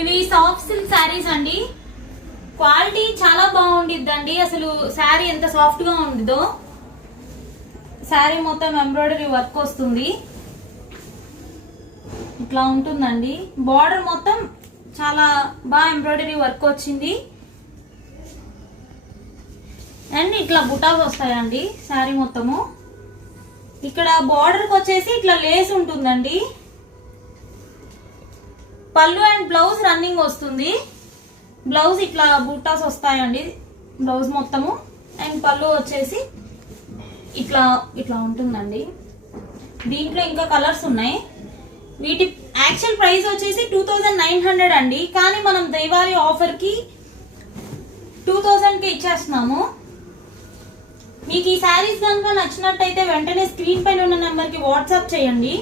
ఇవి soft silk saris అండి. Quality చాలా బాగుండిద్దండి. అసలు శారీ ఎంత సాఫ్ట్ గా ఉండిదో. శారీ మొత్తం ఎంబ్రాయిడరీ వర్క్ వస్తుంది. ఇట్లా ఉంటుందండి. బార్డర్ మొత్తం చాలా బాగా ఎంబ్రాయిడరీ వర్క్ వచ్చింది. అండ్ ఇట్లా బుటాస్ వస్తాయండి శారీ మొత్తము. ఇక్కడ బార్డర్ వచ్చేసి ఇట్లా లేస్ ఉంటుందండి. పళ్ళు అండ్ బ్లౌజ్ రన్నింగ్ వస్తుంది. బ్లౌజ్ ఇట్లా బుటాస్ వస్తాయండి బ్లౌజ్ మొత్తము. అండ్ పళ్ళు వచ్చేసి ఇట్లా ఇట్లా ఉంటుందండి. దీంట్లో ఇంకా కలర్స్ ఉన్నాయి. వీటి యాక్చువల్ ప్రైస్ వచ్చేసి 2900 అండి. కానీ మనం దివాళీ ఆఫర్ కి 2000 కి ఇచ్చేస్తున్నాము. మీకు ఈ శారీస్ కనుక నచ్చినట్టయితే వెంటనే స్క్రీన్ పైన ఉన్న నెంబర్ కి వాట్సాప్ చేయండి.